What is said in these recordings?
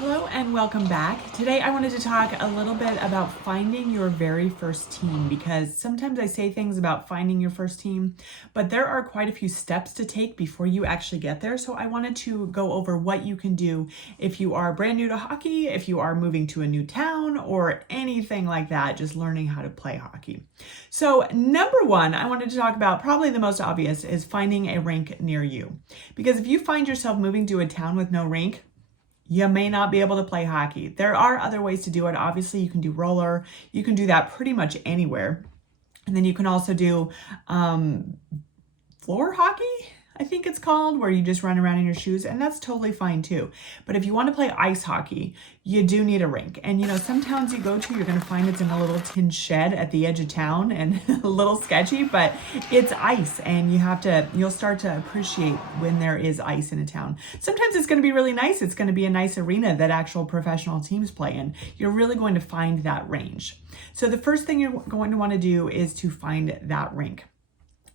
Hello and welcome back. Today I wanted to talk a little bit about finding your very first team, because sometimes I say things about finding your first team, but there are quite a few steps to take before you actually get there. So I wanted to go over what you can do if you are brand new to hockey, if you are moving to a new town, or anything like that, just learning how to play hockey. So number one, I wanted to talk about, probably the most obvious, is finding a rink near you. Because if you find yourself moving to a town with no rink, you may not be able to play hockey. There are other ways to do it. Obviously, you can do roller. You can do that pretty much anywhere. And then you can also do floor hockey, I think it's called, where you just run around in your shoes, and that's totally fine too. But if you want to play ice hockey, you do need a rink. And some towns you go to, you're going to find it's in a little tin shed at the edge of town and a little sketchy, but it's ice, and you'll start to appreciate when there is ice in a town. Sometimes it's going to be really nice. It's going to be a nice arena that actual professional teams play in. You're really going to find that range. So the first thing you're going to want to do is to find that rink.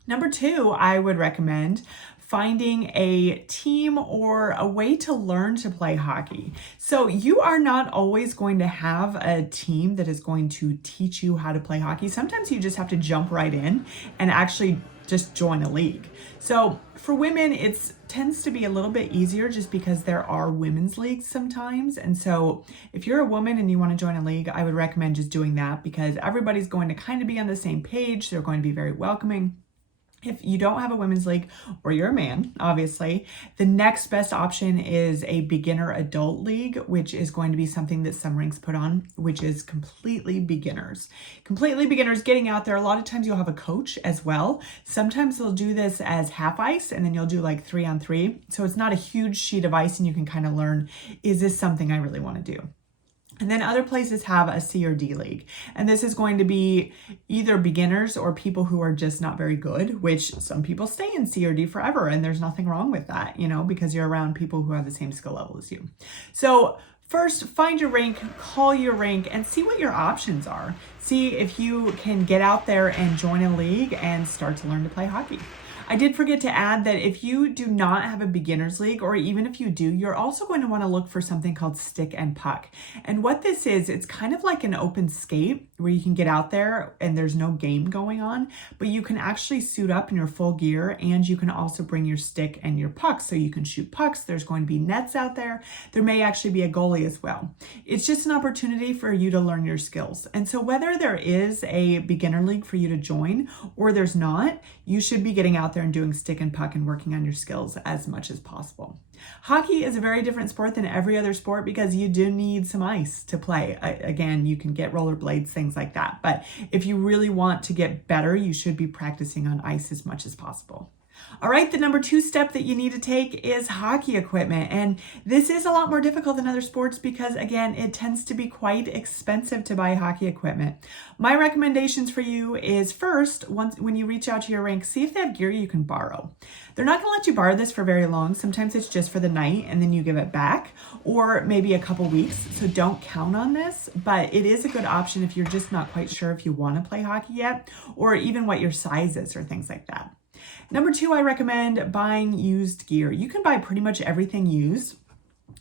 Number two, I would recommend finding a team or a way to learn to play hockey. So you are not always going to have a team that is going to teach you how to play hockey. Sometimes you just have to jump right in and actually just join a league. So for women, it tends to be a little bit easier just because there are women's leagues sometimes. And so if you're a woman and you want to join a league, I would recommend just doing that, because everybody's going to kind of be on the same page. They're going to be very welcoming. If you don't have a women's league, or you're a man, obviously, the next best option is a beginner adult league, which is going to be something that some rinks put on, which is completely beginners. Completely beginners getting out there. A lot of times you'll have a coach as well. Sometimes they'll do this as half ice, and then you'll do like 3-on-3. So it's not a huge sheet of ice, and you can kind of learn, is this something I really want to do? And then other places have a C or D league. And this is going to be either beginners or people who are just not very good, which some people stay in C or D forever. And there's nothing wrong with that, because you're around people who have the same skill level as you. So first, find your rink, call your rink, and see what your options are. See if you can get out there and join a league and start to learn to play hockey. I did forget to add that if you do not have a beginners league, or even if you do, you're also going to want to look for something called stick and puck. And what this is, it's kind of like an open skate where you can get out there and there's no game going on, but you can actually suit up in your full gear, and you can also bring your stick and your pucks so you can shoot pucks. There's going to be nets out there. There may actually be a goalie as well. It's just an opportunity for you to learn your skills. And so whether there is a beginner league for you to join or there's not, you should be getting out there and doing stick and puck and working on your skills as much as possible. Hockey is a very different sport than every other sport because you do need some ice to play. Again, you can get rollerblades, things like that. But if you really want to get better, you should be practicing on ice as much as possible. All right, the number two step that you need to take is hockey equipment. And this is a lot more difficult than other sports because, again, it tends to be quite expensive to buy hockey equipment. My recommendations for you is, first, when you reach out to your rink, see if they have gear you can borrow. They're not going to let you borrow this for very long. Sometimes it's just for the night and then you give it back, or maybe a couple weeks. So don't count on this, but it is a good option if you're just not quite sure if you want to play hockey yet, or even what your size is or things like that. Number two, I recommend buying used gear. You can buy pretty much everything used.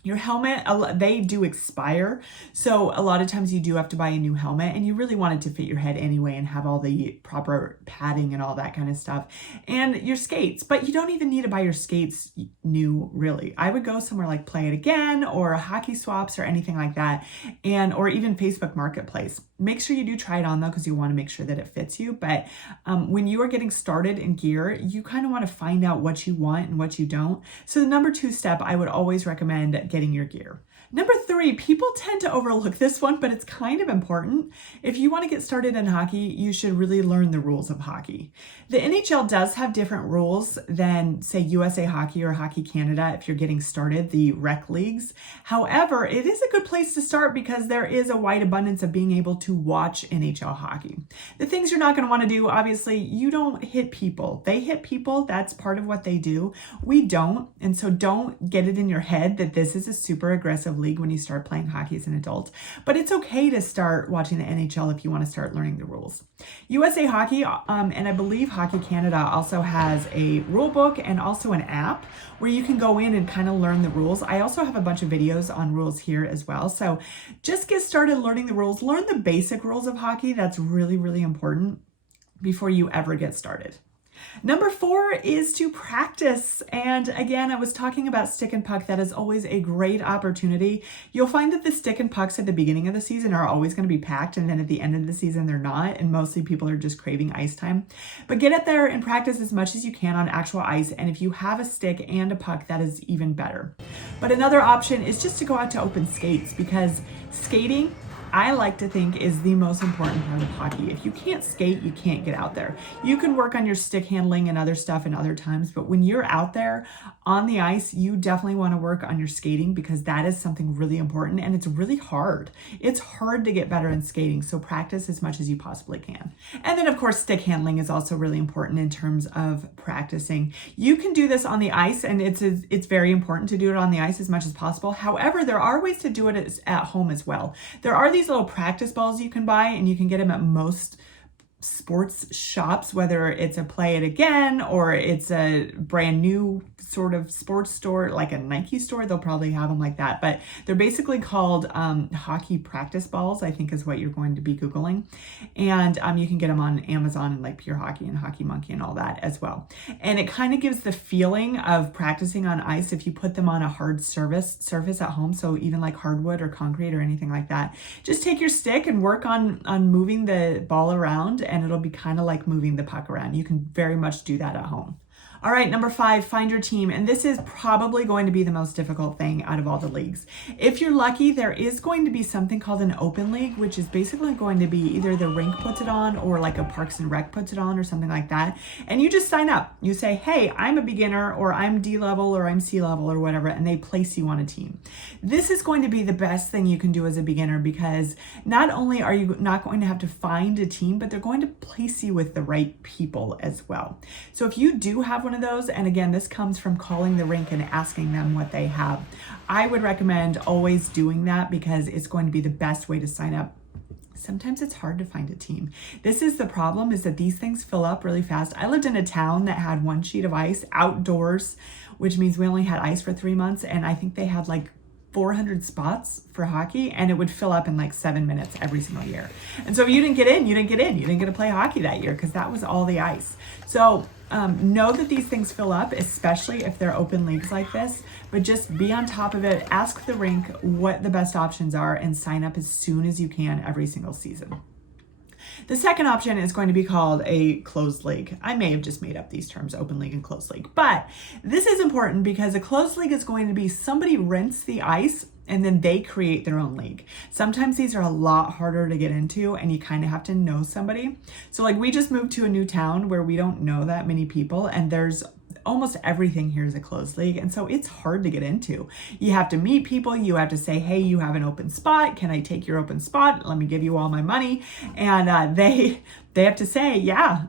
Your helmet, they do expire. So a lot of times you do have to buy a new helmet, and you really want it to fit your head anyway and have all the proper padding and all that kind of stuff. And your skates, but you don't even need to buy your skates new, really. I would go somewhere like Play It Again or Hockey Swaps or anything like that, or even Facebook Marketplace. Make sure you do try it on though, because you want to make sure that it fits you. But when you are getting started in gear, you kind of want to find out what you want and what you don't. So the number two step, I would always recommend getting your gear. Number three, people tend to overlook this one, but it's kind of important. If you want to get started in hockey, you should really learn the rules of hockey. The NHL does have different rules than, say, USA Hockey or Hockey Canada if you're getting started, the rec leagues. However, it is a good place to start because there is a wide abundance of being able to watch NHL hockey. The things you're not going to want to do, obviously, you don't hit people. They hit people. That's part of what they do. We don't. And so don't get it in your head that this is a super aggressive league when you start playing hockey as an adult, but it's okay to start watching the NHL if you want to start learning the rules. USA Hockey and I believe Hockey Canada also has a rule book and also an app where you can go in and kind of learn the rules. I also have a bunch of videos on rules here as well. So just get started learning the rules, learn the basic rules of hockey. That's really, really important before you ever get started. Number 4 is to practice. And again, I was talking about stick and puck. That is always a great opportunity. You'll find that the stick and pucks at the beginning of the season are always going to be packed, and then at the end of the season, they're not. And mostly people are just craving ice time. But get out there and practice as much as you can on actual ice. And if you have a stick and a puck, that is even better. But another option is just to go out to open skates, because skating, I like to think, is the most important part of hockey. If you can't skate, you can't get out there. You can work on your stick handling and other stuff in other times, but when you're out there on the ice, you definitely want to work on your skating, because that is something really important, and it's really hard. It's hard to get better in skating, so practice as much as you possibly can. And then, of course, stick handling is also really important in terms of practicing. You can do this on the ice, and it's very important to do it on the ice as much as possible. However, there are ways to do it at home as well. There are these little practice balls you can buy, and you can get them at most sports shops, whether it's a Play It Again or it's a brand new sort of sports store like a Nike store. They'll probably have them like that, but they're basically called hockey practice balls, I think is what you're going to be Googling. And you can get them on Amazon and like Pure Hockey and Hockey Monkey and all that as well. And it kind of gives the feeling of practicing on ice if you put them on a hard surface at home. So even like hardwood or concrete or anything like that, just take your stick and work on moving the ball around, and it'll be kind of like moving the puck around. You can very much do that at home. All right, number 5, find your team. And this is probably going to be the most difficult thing out of all the leagues. If you're lucky, there is going to be something called an open league, which is basically going to be either the rink puts it on or like a Parks and Rec puts it on or something like that. And you just sign up. You say, hey, I'm a beginner, or I'm D level, or I'm C level, or whatever, and they place you on a team. This is going to be the best thing you can do as a beginner, because not only are you not going to have to find a team, but they're going to place you with the right people as well. So if you do have one of those, and again, this comes from calling the rink and asking them what they have, I would recommend always doing that, because it's going to be the best way to sign up. Sometimes it's hard to find a team. This is the problem, is that these things fill up really fast. I lived in a town that had 1 sheet of ice outdoors, which means we only had ice for 3 months, and I think they had like 400 spots for hockey, and it would fill up in like 7 minutes every single year. And so if you didn't get in, you didn't get to play hockey that year, because that was all the ice. So know that these things fill up, especially if they're open leagues like this, but just be on top of it. Ask the rink what the best options are and sign up as soon as you can every single season. The second option is going to be called a closed league. I may have just made up these terms, open league and closed league, but this is important because a closed league is going to be somebody rents the ice and then they create their own league. Sometimes these are a lot harder to get into, and you kind of have to know somebody. So like, we just moved to a new town where we don't know that many people, and there's almost everything here is a closed league. And so it's hard to get into. You have to meet people. You have to say, hey, you have an open spot. Can I take your open spot? Let me give you all my money. And they have to say, yeah,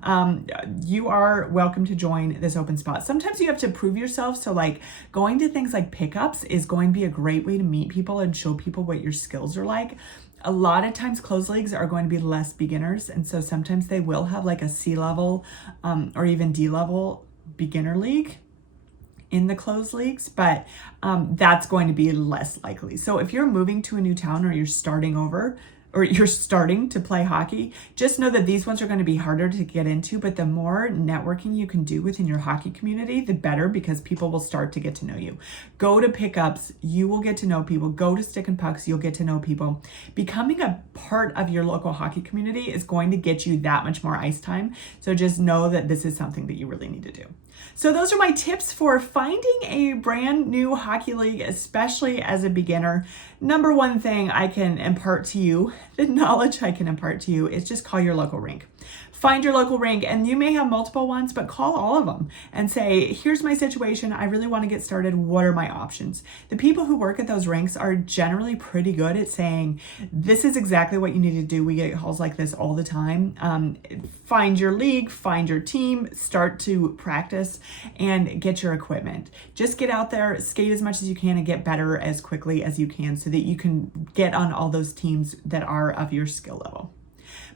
you are welcome to join this open spot. Sometimes you have to prove yourself. So like, going to things like pickups is going to be a great way to meet people and show people what your skills are like. A lot of times closed leagues are going to be less beginners. And so sometimes they will have like a C level or even D level beginner league in the closed leagues, but that's going to be less likely. So if you're moving to a new town, or you're starting over, or you're starting to play hockey, just know that these ones are going to be harder to get into, but the more networking you can do within your hockey community, the better, because people will start to get to know you. Go to pickups, you will get to know people. Go to stick and pucks, you'll get to know people. Becoming a part of your local hockey community is going to get you that much more ice time. So just know that this is something that you really need to do. So those are my tips for finding a brand new hockey league, especially as a beginner. Number 1 thing I can impart to you, the knowledge I can impart to you, is just call your local rink. Find your local rink, and you may have multiple ones, but call all of them and say, here's my situation. I really want to get started. What are my options? The people who work at those rinks are generally pretty good at saying, this is exactly what you need to do. We get calls like this all the time. Find your league, find your team, start to practice, and get your equipment. Just get out there, skate as much as you can, and get better as quickly as you can so that you can get on all those teams that are of your skill level.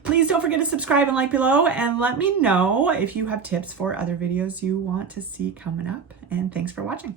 Please don't forget to subscribe and like below, and let me know if you have tips for other videos you want to see coming up. And thanks for watching.